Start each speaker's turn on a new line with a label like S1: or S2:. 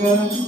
S1: Yeah.